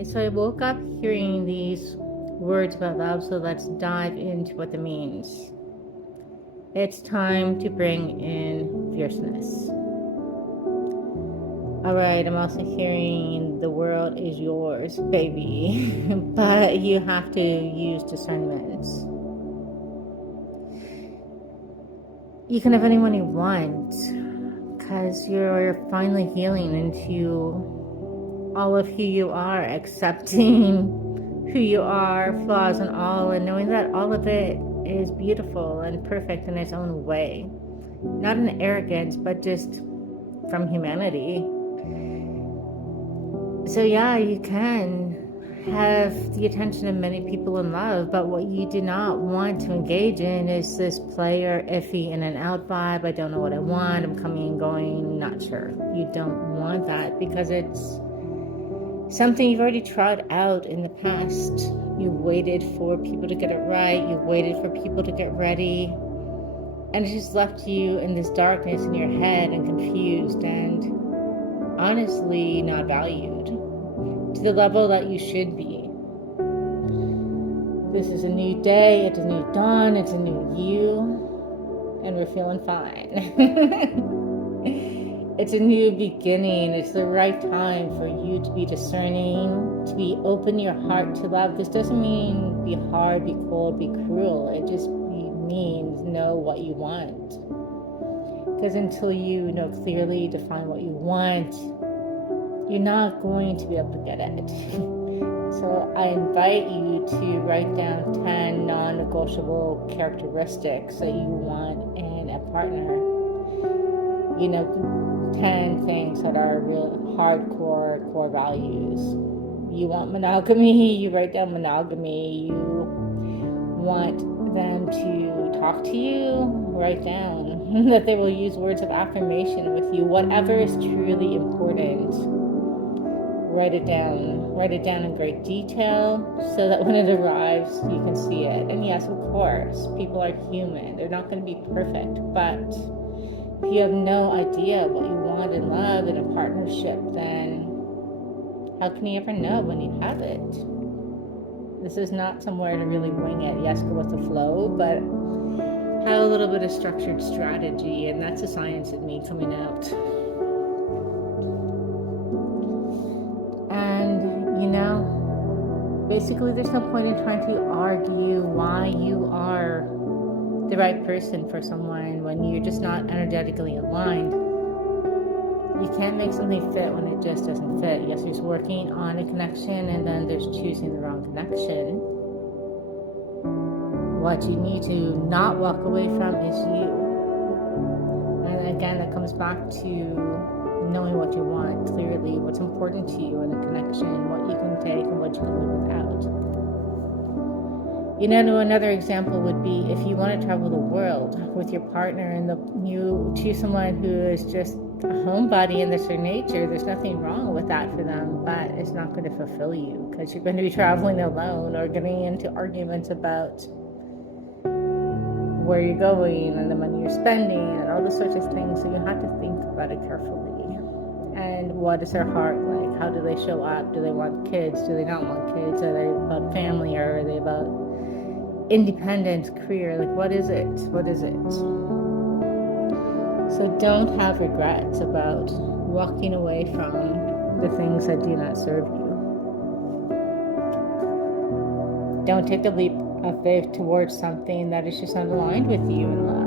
Okay, so I woke up hearing these words about love, so let's dive into what that means. It's time to bring in fierceness. All right, I'm also hearing the world is yours, baby, but you have to use discernment. You can have anyone you want because you're finally healing into all of who you are, accepting who you are, flaws and all, and knowing that all of it is beautiful and perfect in its own way. Not in arrogance, but just from humanity. So yeah, you can have the attention of many people in love, but what you do not want to engage in is this player, iffy, in and out vibe. I don't know what I want, I'm coming and going, not sure. You don't want that because it's something you've already tried out in the past. You waited for people to get it right, you waited for people to get ready, and it just left you in this darkness in your head and confused and honestly not valued to the level that you should be. This is a new day, it's a new dawn, it's a new you, and we're feeling fine. It's a new beginning. It's the right time for you to be discerning, to be open your heart to love. This doesn't mean be hard, be cold, be cruel. It just means know what you want. Because until you know clearly, define what you want, you're not going to be able to get it. So I invite you to write down 10 non-negotiable characteristics that you want in a partner. 10 things that are real hardcore core values. You want monogamy, you write down monogamy. You want them to talk to you, write down that they will use words of affirmation with you. Whatever is truly important, write it down. Write it down in great detail so that when it arrives, you can see it. And yes, of course, people are human. They're not going to be perfect, but if you have no idea what you want in love in a partnership, then how can you ever know when you have it? This is not somewhere to really wing it. Yes, go with the flow, but have a little bit of structured strategy, and that's the science in me coming out. And, basically there's no point in trying to argue why you are the right person for someone when you're just not energetically aligned. You can't make something fit when it just doesn't fit. Yes, there's working on a connection, and then there's choosing the wrong connection. What you need to not walk away from is you. And again, that comes back to knowing what you want clearly, what's important to you in a connection, what you can take and what you can live without. Another example would be if you want to travel the world with your partner and you choose someone who is just a homebody and that's their nature, there's nothing wrong with that for them, but it's not going to fulfill you because you're going to be traveling alone or getting into arguments about where you're going and the money you're spending and all those sorts of things. So you have to think about it carefully. And what is their heart like? How do they show up? Do they want kids? Do they not want kids? Are they about family, or are they about independence, career? Like, what is it? What is it? So don't have regrets about walking away from the things that do not serve you. Don't take a leap of faith towards something that is just not aligned with you in love.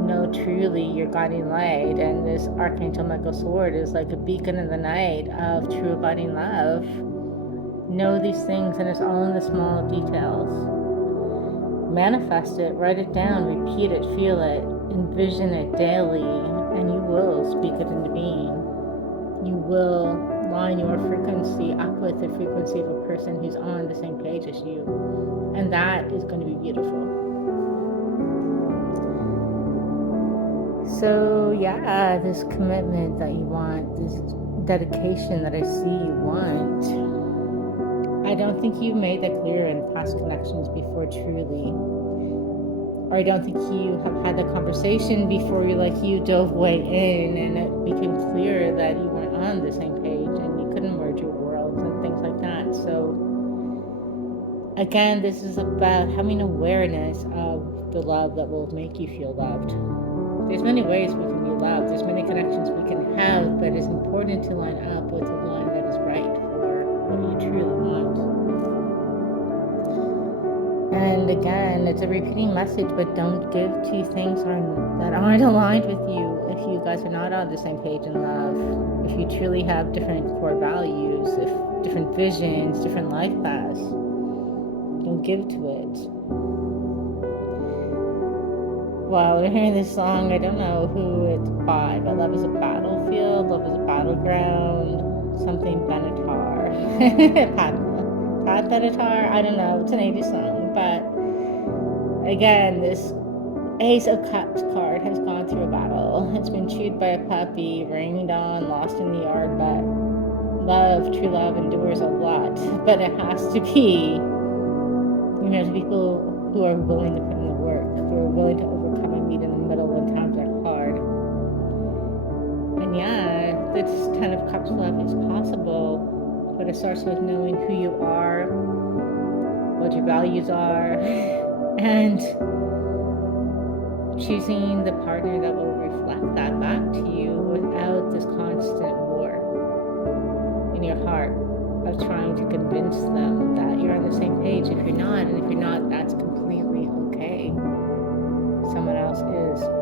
Know truly your guiding light, and this Archangel Michael sword is like a beacon in the night of true abiding love. Know these things, and it's all in the small details. Manifest it, write it down, repeat it, feel it, envision it daily, and you will speak it into being. You will line your frequency up with the frequency of a person who's on the same page as you, and that is going to be beautiful. So yeah, this commitment that you want, this dedication that I see you want, I don't think you've made that clear in past connections before truly. Or I don't think you have had the conversation before you dove way in and it became clear that you weren't on the same page and you couldn't merge your worlds and things like that. Again, this is about having awareness of the love that will make you feel loved. There's many ways we can be loved. There's many connections we can have, but it's important to line up with the one that is right for what you truly want. And again, it's a repeating message, but don't give to things that aren't aligned with you if you guys are not on the same page in love. If you truly have different core values, if different visions, different life paths, don't give to it. While we're hearing this song, I don't know who it's by, but love is a battlefield, love is a battleground, something Benatar. Pat Benatar, I don't know, it's an 80s song, but again, this Ace of Cups card has gone through a battle. It's been chewed by a puppy, rained on, lost in the yard, but love, true love endures a lot, but it has to be, to people who are willing to put in the work, who are willing to overcome and meet in the middle when times are hard. And yeah, this 10 of Cups love is possible, but it starts with knowing who you are, what your values are, and choosing the partner that will reflect that back to you without this constant war in your heart of trying to convince them that you're on the same page if you're not, and if you're not, that's completely okay. Someone else is.